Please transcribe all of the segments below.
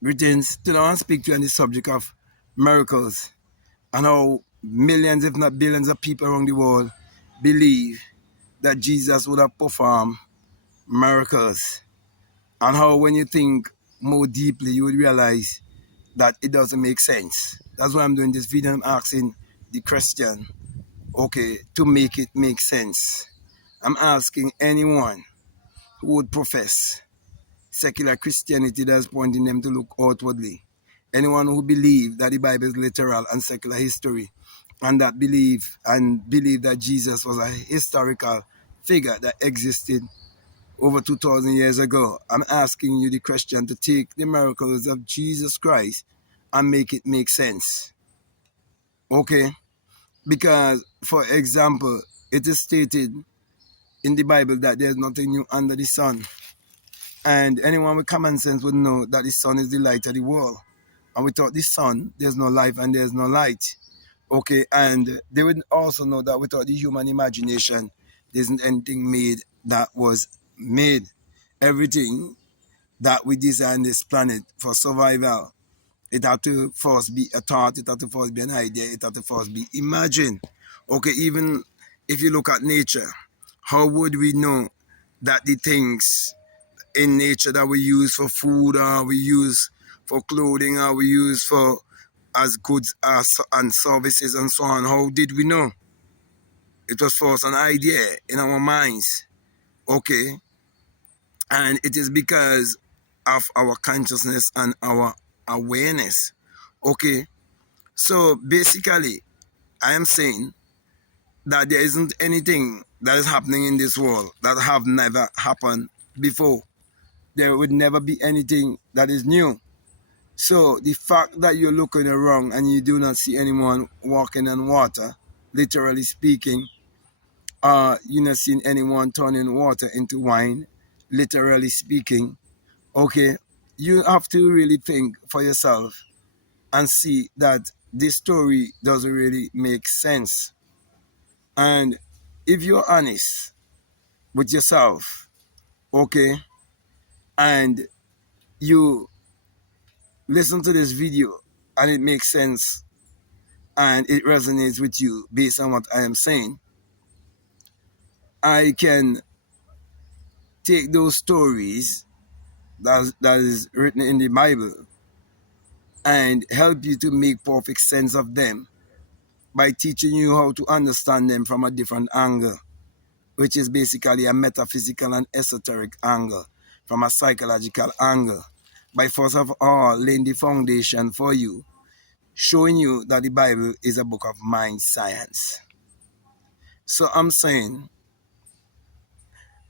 Greetings. Today I want to speak to you on the subject of miracles and how millions, if not billions, of people around the world believe that Jesus would have performed miracles. And how, when you think more deeply, you would realize that it doesn't make sense. That's why I'm doing this video. I'm asking the question, okay, to make it make sense. I'm asking anyone who would profess secular Christianity that's pointing them to look outwardly. Anyone who believes that the Bible is literal and secular history, and that believe that Jesus was a historical figure that existed over 2,000 years ago. I'm asking you, the Christian, to take the miracles of Jesus Christ and make it make sense. Okay? Because, for example, it is stated in the Bible that there's nothing new under the sun. And anyone with common sense would know that the sun is the light of the world. And without the sun, there's no life and there's no light. Okay, and they would also know that without the human imagination, there isn't anything made that was made. Everything that we design this planet for survival, it had to first be a thought, it had to first be an idea, it had to first be imagined. Okay, even if you look at nature, how would we know that the things in nature that we use for food, or we use for clothing, or we use for as goods and services and so on, how did we know? It was first an idea in our minds. Okay, and it is because of our consciousness and our awareness. Okay, so basically I am saying that there isn't anything that is happening in this world that have never happened before. There would never be anything that is new. So the fact that you're looking around and you do not see anyone walking on water, literally speaking, you're not seeing anyone turning water into wine, literally speaking, okay, you have to really think for yourself and see that this story doesn't really make sense. And if you're honest with yourself, okay, and you listen to this video and it makes sense and it resonates with you based on what I am saying, I can take those stories that is written in the Bible and help you to make perfect sense of them by teaching you how to understand them from a different angle, which is basically a metaphysical and esoteric angle, from a psychological angle, by first of all laying the foundation for you, showing you that the Bible is a book of mind science. So I'm saying,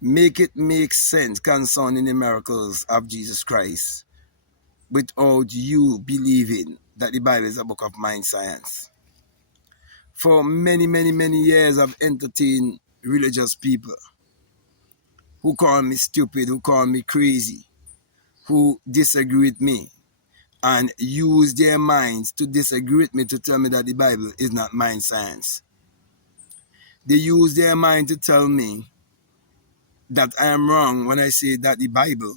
make it make sense concerning the miracles of Jesus Christ without you believing that the Bible is a book of mind science. For many, many, many years, I've entertained religious people who call me stupid, who call me crazy, who disagree with me and use their minds to disagree with me to tell me that the Bible is not mind science. They use their mind to tell me that I am wrong when I say that the Bible,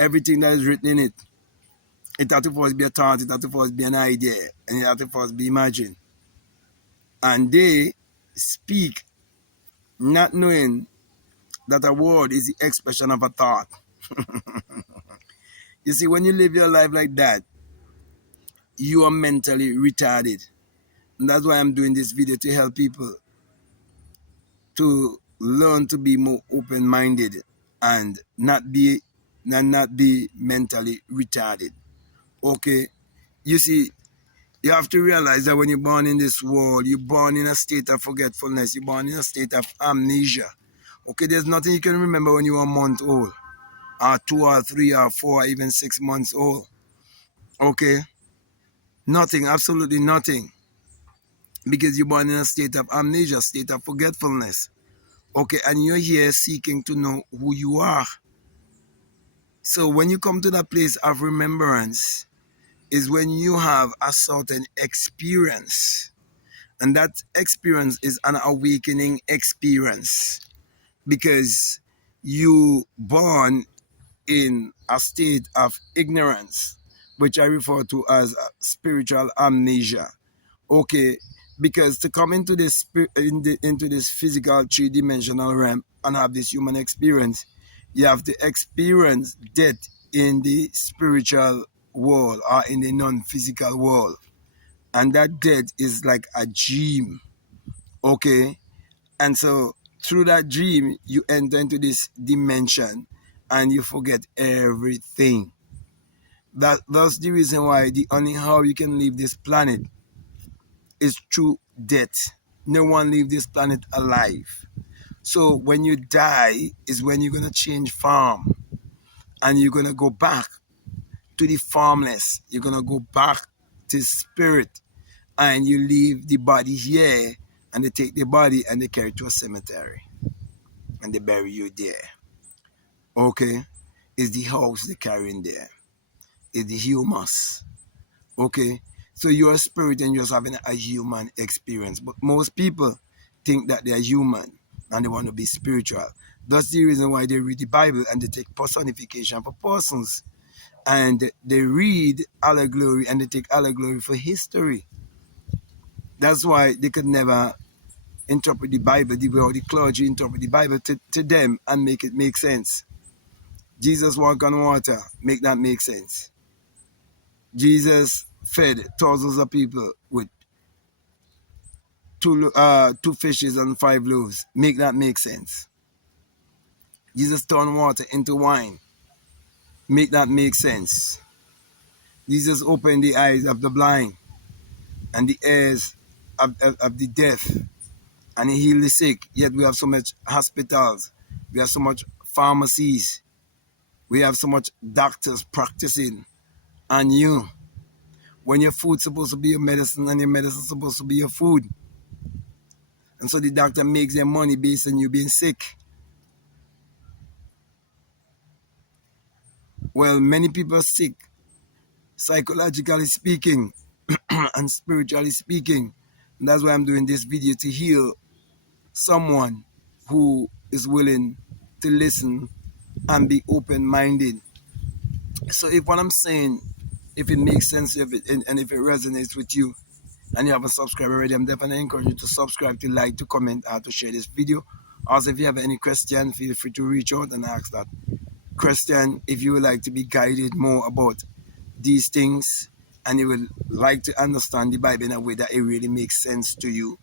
everything that is written in it, it had to first be a thought, it had to first be an idea, and it had to first be imagined. And they speak not knowing that a word is the expression of a thought. You see, when you live your life like that, you are mentally retarded. And that's why I'm doing this video, to help people to learn to be more open-minded and not be mentally retarded. Okay? You see, you have to realize that when you're born in this world, you're born in a state of forgetfulness. You're born in a state of amnesia. Okay, there's nothing you can remember when you were a month old, or 2 or 3 or 4 or even 6 months old. Okay? Nothing, absolutely nothing. Because you're born in a state of amnesia, state of forgetfulness. Okay, and you're here seeking to know who you are. So when you come to that place of remembrance, is when you have a certain experience. And that experience is an awakening experience. Because you born in a state of ignorance, which I refer to as spiritual amnesia. Okay, because to come into this into this physical three-dimensional realm and have this human experience, you have to experience death in the spiritual world or in the non-physical world, and that death is like a dream. Okay, and so through that dream, you enter into this dimension and you forget everything. That's the reason why the only how you can leave this planet is through death. No one leave this planet alive. So when you die is when you're gonna change form and you're gonna go back to the formless. You're gonna go back to spirit and you leave the body here and they take the body and they carry it to a cemetery and they bury you there. Okay? Is the house they carry in there. Is the humus. Okay? So you're a spirit and you're just having a human experience. But most people think that they are human and they want to be spiritual. That's the reason why they read the Bible and they take personification for persons. And they read allegory and they take allegory for history. That's why they could never interpret the Bible the way the clergy interpret the Bible to them and make it make sense. Jesus walked on water, make that make sense. Jesus fed thousands of people with two fishes and 5 loaves, make that make sense. Jesus turned water into wine, make that make sense. Jesus opened the eyes of the blind and the ears of the deaf, and he healed the sick. Yet we have so much hospitals, we have so much pharmacies, we have so much doctors practicing on you when your food's supposed to be your medicine and your medicine's supposed to be your food. And so the doctor makes their money based on you being sick. Well, many people are sick, psychologically speaking and spiritually speaking. And that's why I'm doing this video, to heal someone who is willing to listen and be open-minded. So if what I'm saying, if it makes sense, if it, and if it resonates with you, and you haven't subscribed already, I'm definitely encourage you to subscribe, to like, to comment, or to share this video. Also, if you have any question, feel free to reach out and ask that question. If you would like to be guided more about these things and you would like to understand the Bible in a way that it really makes sense to you,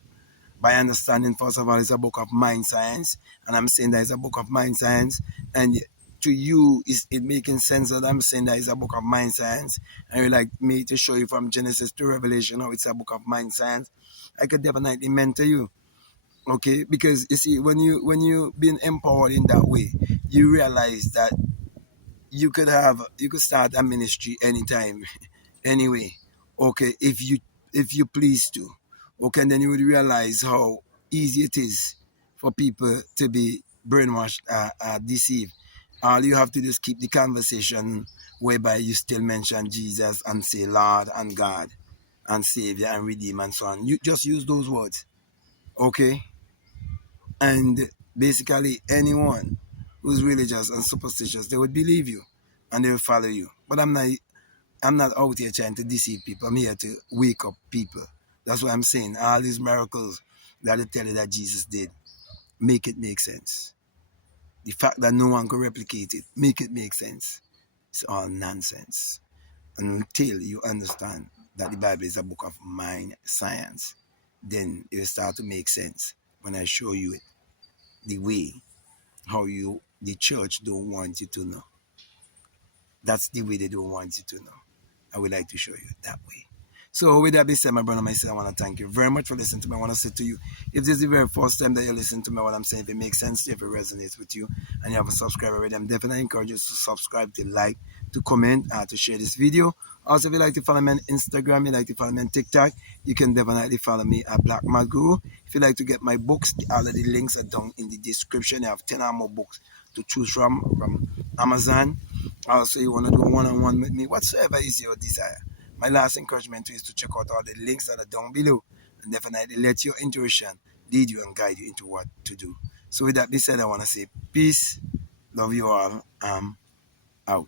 by understanding, first of all, it's a book of mind science, and I'm saying that it's a book of mind science, and to you, is it making sense that I'm saying that it's a book of mind science, and you like me to show you from Genesis to Revelation how it's a book of mind science, I could definitely mentor you. Okay, because you see, when you being empowered in that way, you realize that you could start a ministry anytime, anyway. Okay, if you please to. Okay, and then you would realize how easy it is for people to be brainwashed, deceived. All you have to do is keep the conversation whereby you still mention Jesus and say Lord and God and Savior and Redeemer and so on. You just use those words. Okay? And basically anyone who's religious and superstitious, they would believe you and they will follow you. But I'm not out here trying to deceive people. I'm here to wake up people. That's what I'm saying. All these miracles that I tell you that Jesus did, make it make sense. The fact that no one can replicate it, make it make sense. It's all nonsense. And until you understand that the Bible is a book of mind science, then it will start to make sense when I show you it, the way how the church don't want you to know. That's the way they don't want you to know. I would like to show you that way. So with that being said, my brother, myself, I want to thank you very much for listening to me. I want to say to you, if this is the very first time that you listen to me, what I'm saying, if it makes sense to you, if it resonates with you, and you haven't subscribed already, I'm definitely encourage you to subscribe, to like, to comment, to share this video. Also, if you like to follow me on Instagram, you like to follow me on TikTok, you can definitely follow me at Black Mad Guru. If you like to get my books, all of the links are down in the description. You have 10 or more books to choose from Amazon. Also, you want to do a one-on-one with me, whatsoever is your desire. My last encouragement to you is to check out all the links that are down below and definitely let your intuition lead you and guide you into what to do. So with that being said, I want to say peace, love you all. out.